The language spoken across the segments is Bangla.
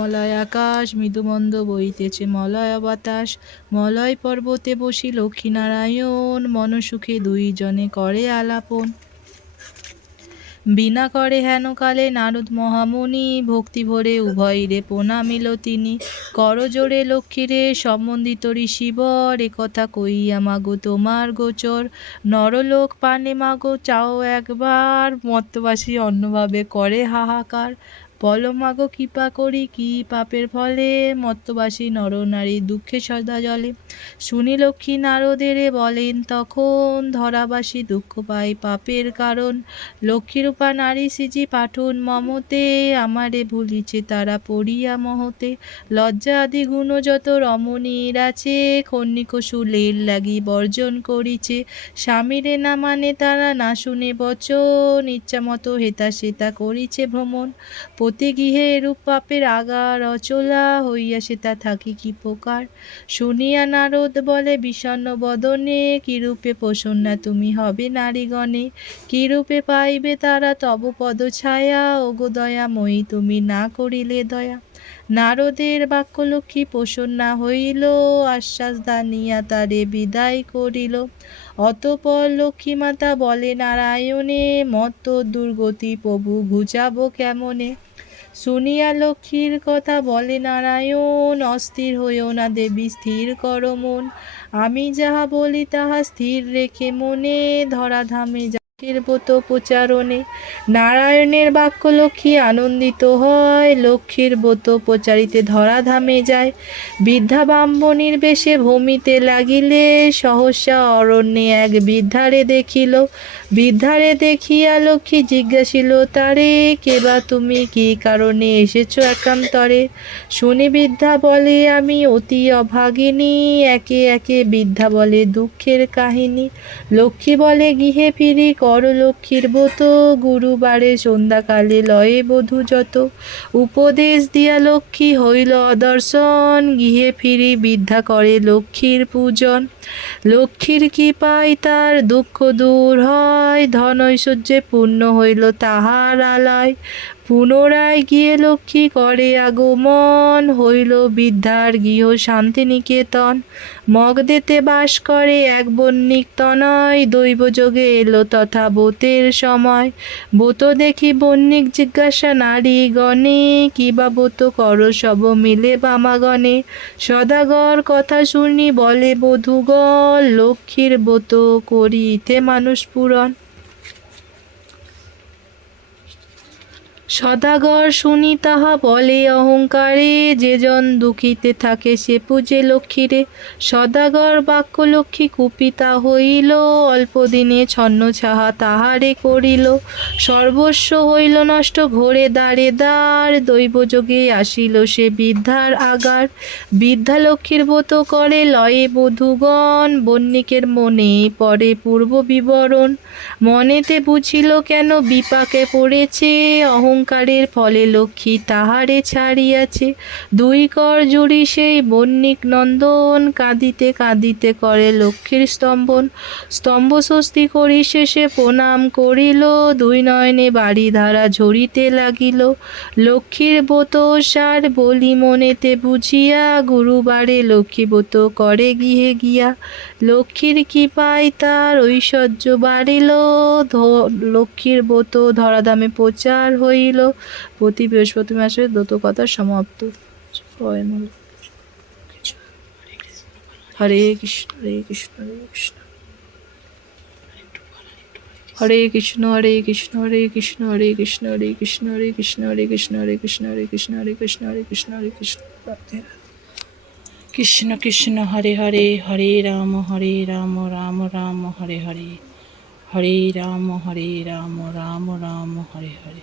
মলয় আকাশ, মৃদুমন্দ বইতেছে মলয় বাতাস। মলয় পর্বতে বসি লক্ষ্মীনারায়ণ, মনসুখে দুইজনে করে আলাপন। বিনা করে হেন কালে নারদ মহামুনি ভক্তি ভরে উভয়রে প্রণামিল তিনি। করজোড়ে লক্ষ্মীরে সম্বন্ধিত ঋষিবর এ কথা কইয়া মাগো তোমার গোচর। নরলোক পানে মাগো, চাও একবার, মত্তবাসী অন্যভাবে করে হাহাকার। বলো মাগো, কৃপা করি কি পাপের ফলে? মত্তবাসী নরনারী দুঃখে সদা জলে। শুনি লক্ষ্মী নারদেরে বলেন, তখন ধরাবাসী দুঃখ পায় পাপের কারণ। লক্ষ্মীরূপা নারী সিজি পাঠন মমতে, আমারে ভুলিছে তারা পড়িয়া মহতে। লজ্জা আদি গুণ যত রমণীর আছে, খন্নিক সুলের লাগি বর্জন করিছে। স্বামীরে না মানে তারা না শুনে বচন ইচ্ছা মতো হেতা সেতা করিছে ভ্রমণ। প্রতি গৃহে এরূপ পাপের আগার অচলা হইয়া সেটা থাকি কি প্রকার? শুনিয়া নারদ বলে, বিষণ্ণ বদনে কিরূপে প্রসন্না তুমি হবে নারীগণে? কিরূপে পাইবে তারা তব পদ ছায়া ওগো দয়াময়ী, তুমি না করিলে দয়া। নারদের বাক্যলক্ষ্মী প্রসন্না হইল, আশ্বাস দানিয়া তারে বিদায় করিল। অতপর লক্ষ্মী মাতা বলে, নারায়ণে মত দুর্গতি প্রভু ঘুচাবো কেমনে? শুনিয়া লক্ষ্মীর কথা বলে, নারায়ণ, অস্থির হইও না দেবী, স্থির কর মন। আমি যাহা বলি তাহা স্থির রেখে মনে, ধরাধামে ব্রত প্রচারণে। নারায়ণের বাক্য লক্ষ্মী আনন্দিত হয়, লক্ষ্মীর ব্রত প্রচারিতে ধরাধামে যায়। বৃদ্ধা ব্রাহ্মণীর বেশে ভূমিতে লাগিলে, সহসা অরণ্যে এক বৃদ্ধারে দেখিল বৃদ্ধারে দেখিয়া লক্ষ্মী জিজ্ঞাসিল, তারে কেবা তুমি? কি কারণে এসেছ একান্তরে শুনি বৃদ্ধা বলে, আমি অতি অভাগিনী, একে একে বৃদ্ধা বলে দুঃখের কাহিনী। লক্ষ্মী বলে, গৃহে ফিরি, কর লক্ষ্মীর ব্রত। গুরুবারে সন্ধ্যাকালে লয়ে বধূ যত। উপদেশ দিয়া লক্ষ্মী হইল অদর্শন। গৃহে ফিরি, বৃদ্ধা করে লক্ষ্মীর পূজন। লক্ষ্মীর কৃপায় তার দুঃখ দূর হয়। ধন ঐশ্বর্যে পূর্ণ হইল তাহার আলয় পুনরায় গিয়ে লক্ষ্মী করে আগমন হইল বৃদ্ধার গৃহ শান্তিনিকেতন। মগদেতে বাস করে এক বন্যিক তনয় দৈবযোগে এলো তথা বোতের সময়। বোত দেখি বন্যিক জিজ্ঞাসা, নারী গণে কিবা বোত কর সব মিলে বামাগণে সদাগর কথা শুনি বলে, বধূগণ, লক্ষ্মীর বোত করিতে মানুষ পূরণ। সদাগর শুনি তাহা বলে অহংকারে যে জন দুঃখিতে থাকে সে পূজে লক্ষ্মীরে। সদাগর বাক্য লক্ষ্মী কুপিতা হইল, অল্প দিনে ছন্ন ছাহা তাহারে করিল। সর্বস্ব হইল নষ্ট, ঘোরে দাঁড়ে দ্বার দৈবযোগে আসিল সে বৃদ্ধার আগার। বৃদ্ধা লক্ষ্মীর ব্রত করে লয়ে বধূগণ বন্যিকের মনে পরে পূর্ব বিবরণ। মনেতে বুঝিল কেন বিপাকে পড়েছে অহংকারের ফলে লক্ষ্মী তাহারে ছাড়িয়াছে। দুই কর জুড়ি সেই বন্যিক নন্দন, কাঁদিতে কাঁদিতে করে লক্ষ্মীর স্তম্ভন। স্তম্ভ স্বস্তি করি শেষে প্রণাম করিল, দুই নয়নে বাড়ি ধারা ঝরিতে লাগিল। লক্ষ্মীর ব্রত সার বলি মনেতে বুঝিয়া গুরুবারে লক্ষ্মী ব্রত করে গৃহে গিয়া। লক্ষ্মীর কৃপায় তার ঐশ্বর্য বাড়িল লক্ষ্মীর ব্রত ধরাধামে প্রচার হইল। প্রতি বৃহস্পতি মাসে দত কথা সমাপ্ত। হরে কৃষ্ণ হরে কৃষ্ণ হরে কৃষ্ণ হরে কৃষ্ণ হরে কৃষ্ণ হরে কৃষ্ণ হরে কৃষ্ণ হরে কৃষ্ণ হরে কৃষ্ণ হরে কৃষ্ণ হরে কৃষ্ণ হরে কৃষ্ণ হরে কৃষ্ণ হরে কৃষ্ণ হরে কৃষ্ণ। কৃষ্ণ কৃষ্ণ হরে হরে হরে রাম হরে রাম রাম রাম হরে হরে হরে রাম হরে রাম রাম রাম হরে হরে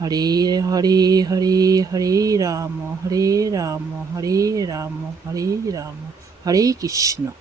ハリーハリーハリーハリーラーモハリーラーモハリーラーモハリーラーモハリーキッシュの。